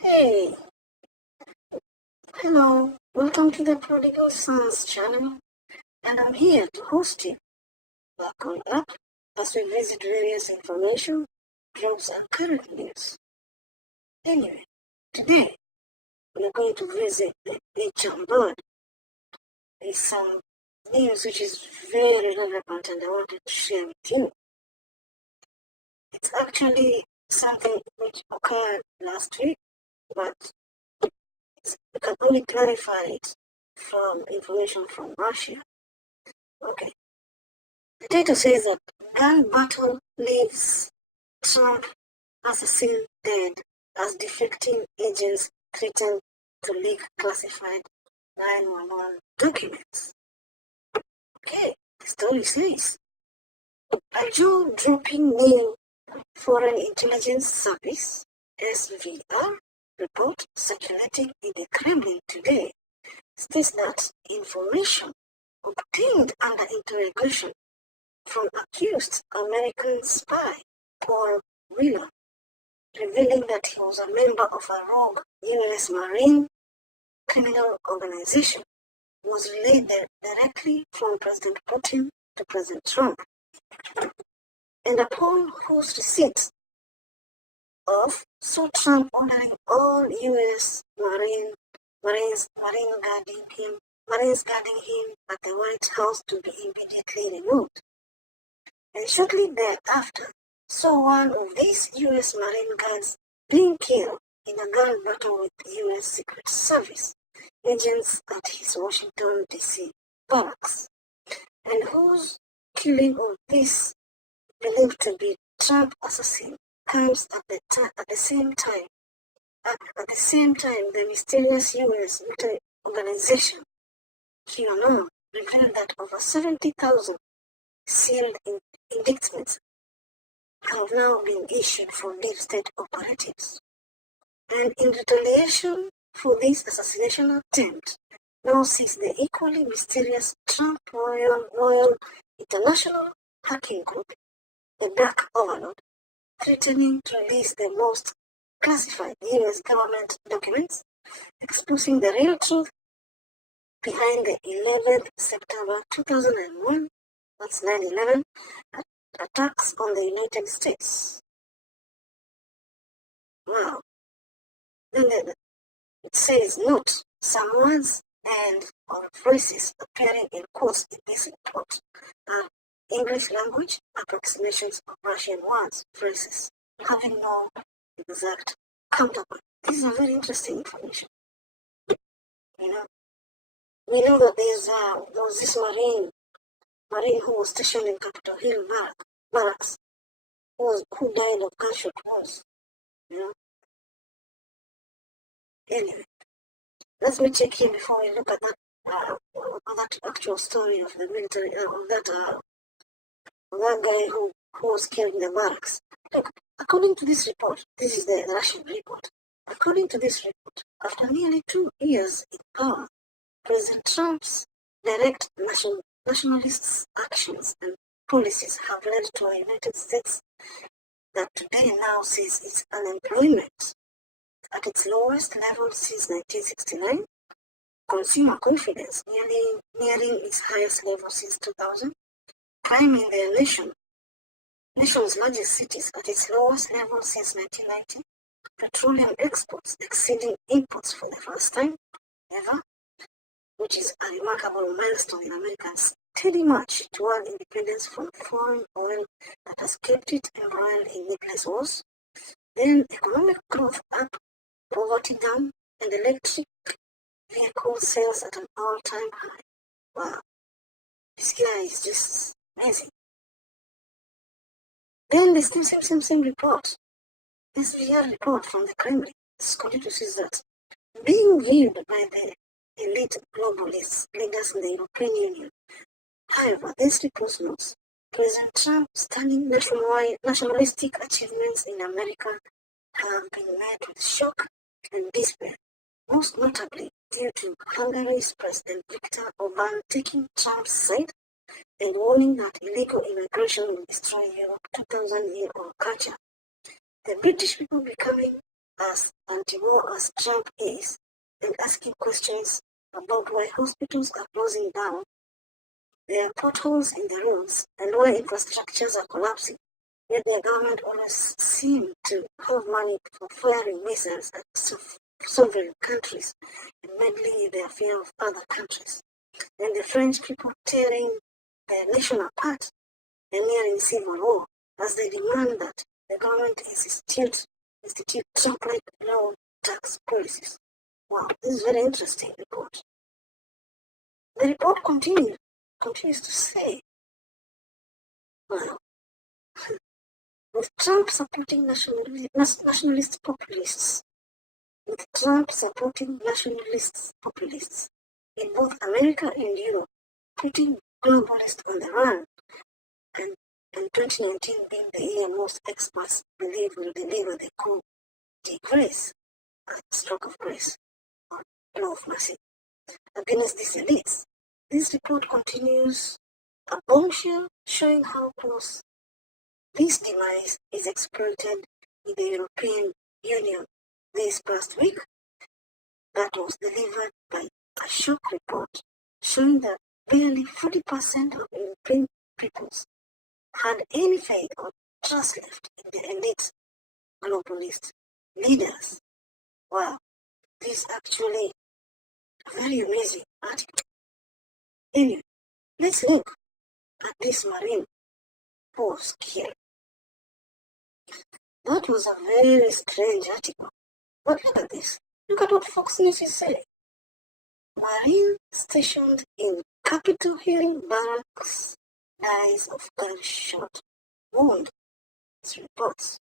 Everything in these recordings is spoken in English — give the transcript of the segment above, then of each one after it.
Hey, hello, welcome to the Prodigal Sons channel, and I'm here to host you. Welcome up as we visit various information, jobs, and current news. Anyway, today we're going to visit the beach on board. There's some news which is very relevant and I wanted to share with you. It's actually something which occurred last week, but you can only clarify it from information from Russia. Okay. The title says that gun battle leaves Trump assassin dead as defecting agents threaten to leak classified 911 documents. Okay, the story says a jaw-dropping new Foreign Intelligence Service (SVR) report circulating in the Kremlin today states that information obtained under interrogation from accused American spy Paul Wheeler, revealing that he was a member of a rogue U.S. Marine criminal organization, was relayed directly from President Putin to President Trump. And upon whose receipt of saw Trump ordering all U.S. Marines guarding him at the White House to be immediately removed. And shortly thereafter, saw one of these U.S. Marine guards being killed in a gun battle with U.S. Secret Service agents at his Washington, D.C. barracks, and whose killing of this believed to be Trump assassin comes at the same time. At the same time, the mysterious U.S. military organization QAnon revealed that over 70,000 sealed indictments have now been issued for deep state operatives. And in retaliation for this assassination attempt, now sees the equally mysterious Trump Royal International Hacking Group, the Black Overlord, threatening to release the most classified U.S. government documents, exposing the real truth behind the 11th September 2001, that's 9/11, attacks on the United States. Wow. Then it says, note, some words and or phrases appearing in quotes in this report are English language approximations of Russian words, phrases, having no exact counterpart. This is a very interesting information. You know, we know that there was this Marine who was stationed in Capitol Hill barracks, who died of gunshot wounds. You know. Anyway, let me check here before we look at that actual story of the military of that guy who was killed in the barracks. Look, according to this report, this is the Russian report. According to this report, after nearly 2 years in power, President Trump's direct nationalist actions and policies have led to a United States that today now sees its unemployment at its lowest level since 1969, consumer confidence nearing its highest level since 2000, crime in the nation's largest cities at its lowest level since 1990, petroleum exports exceeding imports for the first time ever, which is a remarkable milestone in America's steady march toward independence from foreign oil that has kept it embroiled in needless wars. Then economic growth up, poverty down, and electric vehicle sales at an all-time high. Wow, this guy is just amazing. Then the same report, SVR report from the Kremlin, says that being viewed by the elite globalist leaders in the European Union. However, this report notes President Trump's stunning nationalistic achievements in America have been met with shock and despair, most notably due to Hungary's President Viktor Orban taking Trump's side and warning that illegal immigration will destroy Europe's 2,000-year-old culture. The British people becoming as anti-war as Trump is, and asking questions about why hospitals are closing down, there are potholes in the roads, and why infrastructures are collapsing, yet the government always seems to have money for firing missiles at sovereign countries and meddling in the affairs of other countries. And the French people tearing their nation apart and nearing civil war as they demand that the government institute Trump-like low tax policies. Wow, this is a very interesting report. The report continues to say, well, with Trump supporting nationalist populists, in both America and Europe, putting globalists on the run, and 2019 being the year most experts believe will deliver the coup de grace, a stroke of grace, or blow of mercy, against these elites. This report continues a bombshell showing how close this demise is exploited in the European Union. This past week, that was delivered by a shock report showing that barely 40% of European peoples had any faith or trust left in the elite globalist leaders. Wow, this is actually a very amazing article. Anyway, let's look at this Marine Force here. That was a very strange article. But look at this. Look at what Fox News is saying. Marine stationed in Capitol Hill barracks dies of gunshot wound. It reports.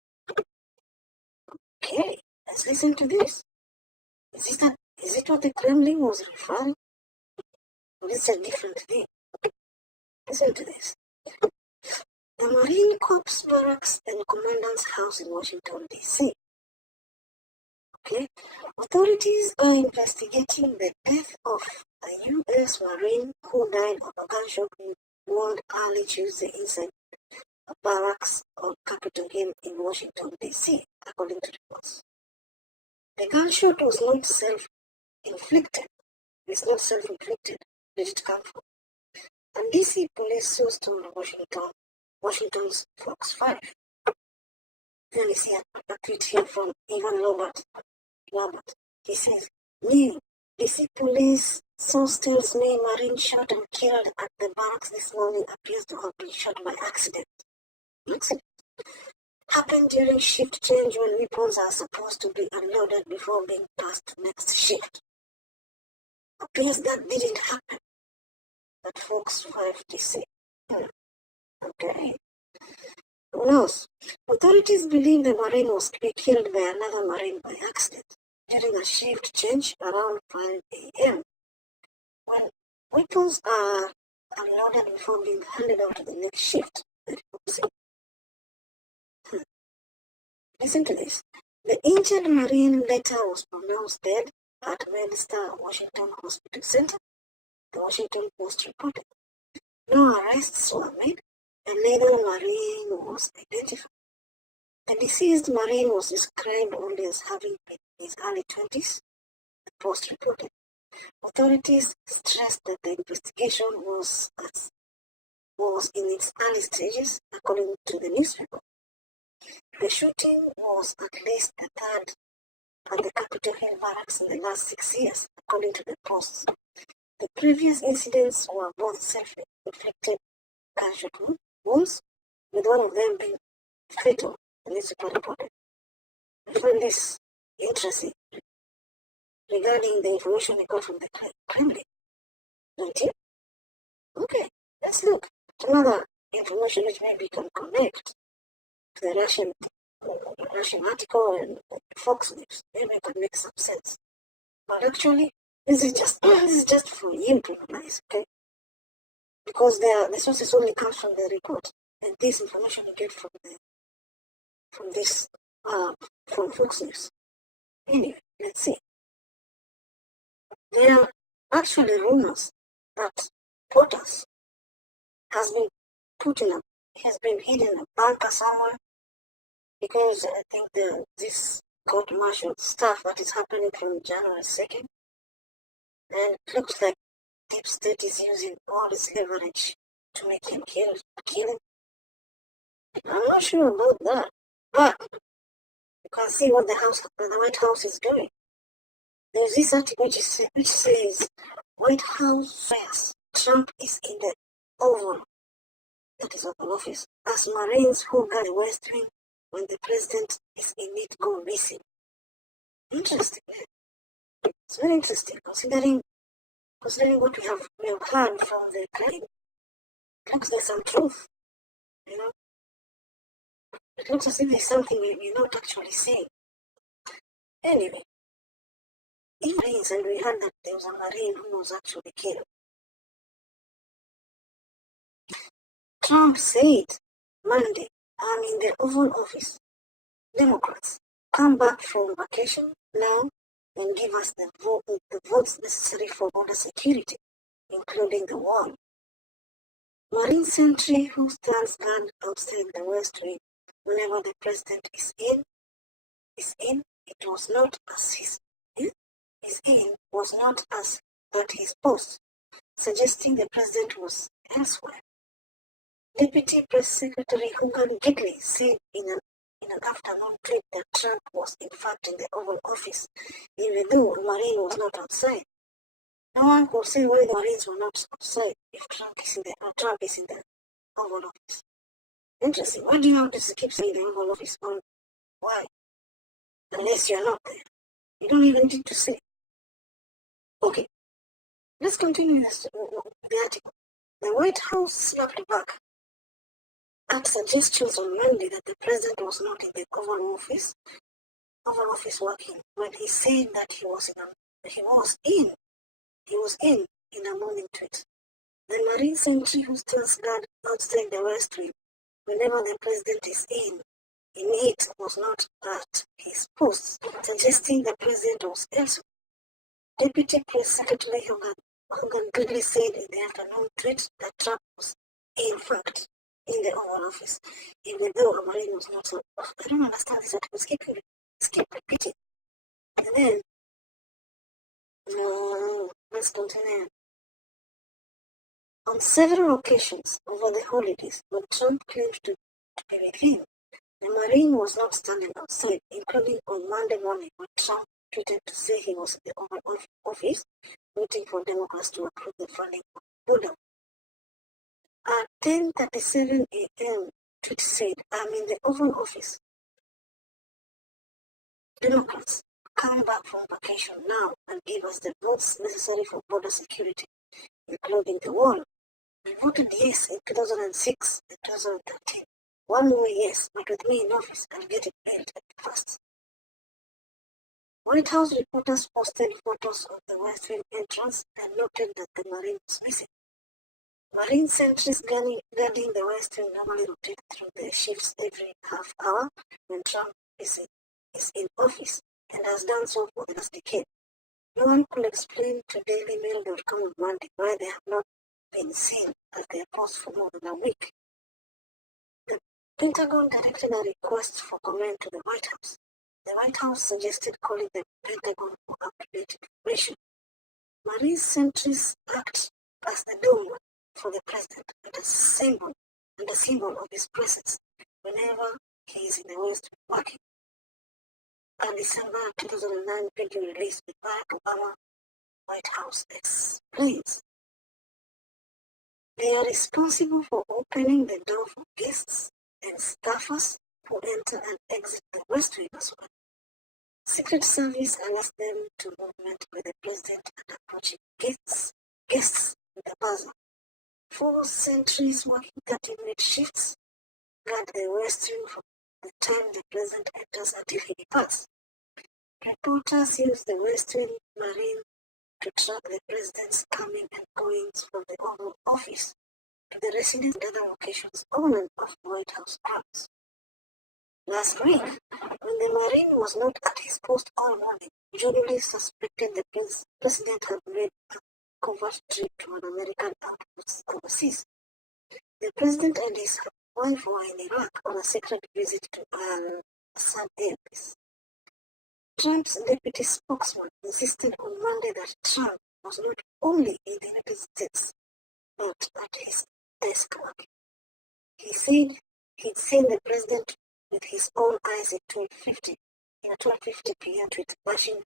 Okay, let's listen to this. Is it what the Kremlin was referring? Or is it a different thing? Listen to this. The Marine Corps barracks and Commandant's house in Washington, D.C. Okay, authorities are investigating the death of a U.S. Marine who died of a gunshot wound early Tuesday inside a barracks on Capitol Hill in Washington, D.C., according to reports. The gunshot was not self-inflicted. It's not self-inflicted. Did it come from? And D.C. police source told Washington's Fox 5. Then you see a tweet here from Ivan Robert. He says, new DC police source tells me Marine shot and killed at the barracks this morning appears to have been shot by accident. Happened during shift change when weapons are supposed to be unloaded before being passed to next shift. Appears that didn't happen. But Fox 5 DC. Okay. Who knows? Authorities believe the Marine was killed by another Marine by accident during a shift change around 5 a.m. when weapons are unloaded before being handed out to the next shift. Listen to this. The injured Marine later was pronounced dead at MedStar Washington Hospital Center, the Washington Post reported. No arrests were made, and neither Marine was identified. The deceased Marine was described only as having been in his early 20s, the Post reported. Authorities stressed that the investigation was in its early stages, according to the newspaper. The shooting was at least the third at the Capitol Hill barracks in the last 6 years, according to the Post. The previous incidents were both self-inflicted gunshot wounds, with one of them being fatal, the newspaper reported. I find this interesting regarding the information we got from the Kremlin. Don't you? Okay, let's look at another information which maybe can connect to the Russian article and Fox News. Maybe it can make some sense. But actually, this is just for you to realize, okay? Because the sources only comes from the report, and this information you get from Fox News. Anyway, let's see. There are actually rumors that POTUS has been hidden in a bunker somewhere, because I think this court-martial stuff that is happening from January 2nd. And it looks like deep state is using all its leverage to make him kill him. I'm not sure about that, but you can see what the White House is doing. There's this article which says White House says Trump is in the Oval, that is Oval Office, as Marines who guard the West Wing when the president is in it go missing. Interesting. It's very interesting considering what we have heard from the crime. It looks like some truth, you know. It looks as if there's something we're not actually saying. Anyway, in Marines, and we heard that there was a Marine who was actually killed. Trump said Monday, I'm in the Oval Office. Democrats, come back from vacation now and give us the votes necessary for border security, including the wall. Marine sentry who stands guard outside the West Wing whenever the president is in, it was not as at his post, suggesting the president was elsewhere. Deputy Press Secretary Hogan Gidley said in an afternoon tweet that Trump was in fact in the Oval Office, even though a Marine was not outside. No one could say why the Marines were not outside if Trump is in the Oval Office. Interesting. Why do you have to keep saying the Oval Office? Why? Unless you're not there. You don't even need to say. Okay. Let's continue the article. The White House slapped back at suggestions on Monday that the president was not in the Oval Office working when he said that he was in a morning tweet. The Marine sentry who stands guard outside the West Wing whenever the president is in it was not at his post, suggesting the president was elsewhere. Deputy Press Secretary Hogan Gidley said in the afternoon tweet that Trump was, in fact, in the Oval Office, even though a Marine was not so. I don't understand this article. Keep repeating. And then, let's continue. On several occasions over the holidays, when Trump claimed to be with him, the Marine was not standing outside, including on Monday morning when Trump tweeted to say he was in the Oval Office waiting for Democrats to approve the funding of Buddha. At 10:37 a.m., tweet said, I'm in the Oval Office. Democrats, come back from vacation now and give us the votes necessary for border security, including the wall. We voted yes in 2006 and 2013. One more yes, but with me in office, I'll get it built fast. White House reporters posted photos of the West Wing entrance and noted that the Marine was missing. Marine sentries guarding the West Wing normally rotate through their shifts every half hour when Trump is in office and has done so for the last decade. No one could explain to DailyMail.com on Monday why they have not been seen at their post for more than a week. The Pentagon directed a request for comment to the White House. The White House suggested calling the Pentagon for up-to-date information. Marine sentries act as the dome for the president and a symbol of his presence whenever he is in the West working. A December 2009 video released by Barack Obama White House explains they are responsible for opening the door for guests and staffers who enter and exit the West Wing as well. Secret Service alerts them to movement by the president and approaching guests with a buzzer. 4 sentries working 30-minute shifts guard the West Wing from the time the president enters until he departs. Reporters use the West Wing Marine to track the president's coming and goings from the Oval Office to the residence and other locations on and off White House grounds. Last week, when the Marine was not at his post all morning, journalists suspected the president had made a covert trip to an American outpost overseas. The president and his wife were in Iraq on a secret visit to Al-Assad Air Base. Trump's deputy spokesman insisted on Monday that Trump was not only in the United States, but at his desk work. He said he'd seen the president with his own eyes at 12:50 in a 12:50 p.m. tweet, bashing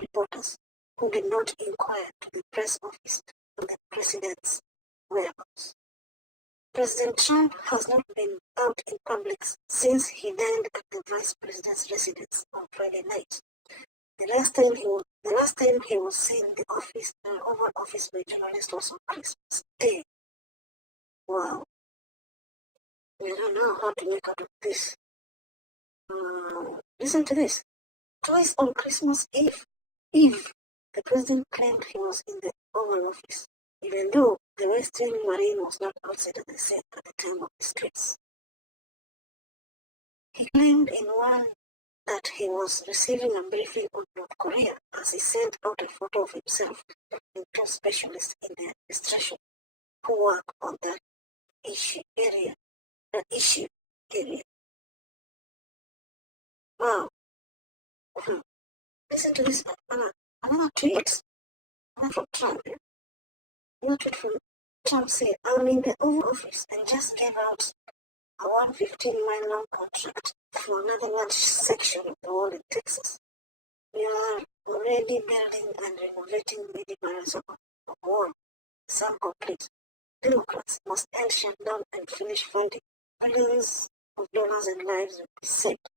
reporters who did not inquire to the press office on the president's whereabouts. President Trump has not been out in public since he dined at the vice president's residence on Friday night. The last time he was seen in the Oval Office by journalists was on Christmas Day. Wow. We don't know how to make out of this. Listen to this. Twice on Christmas Eve, the president claimed he was in the Oval Office, even though the Western Marine was not outside of the set at the time of the tweets. He claimed in one that he was receiving a briefing on North Korea as he sent out a photo of himself and two specialists in the administration who work on that issue area. Wow. Listen to this another tweet from Trump. Another tweet from Trump said, I'm in the Oval Office and just gave out a 115-mile long contract for another large section of the wall in Texas. We are already building and renovating many miles of wall, some complete. Democrats must end shutdown and finish funding billions of dollars and lives will be saved.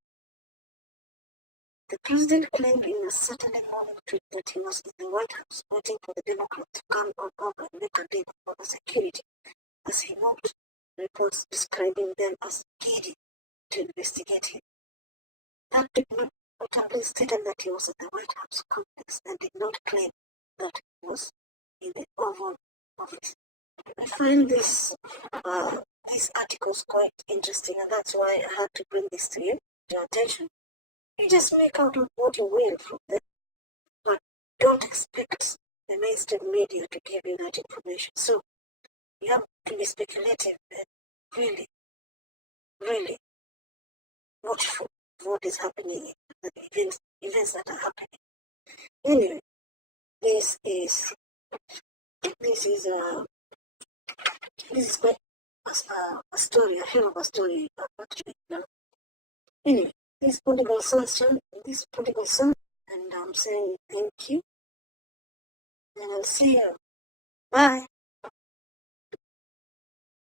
The president claimed in a Saturday morning tweet that he was in the White House waiting for the Democrats to come on board and make a deal for security, as he mocked reports describing them as giddy to investigate him. That did not notably stated that he was at the White House complex and did not claim that he was in the Oval Office. I find these articles quite interesting, and that's why I had to bring this to your attention. You just make out of what you will from them, but don't expect the mainstream media to give you that information. So you have to be speculative and really, really watchful of what is happening, the events that are happening. Anyway, this is quite a story, a hell of a story. Anyway, this prodigal son, and I'm saying thank you, and I'll see you. Bye.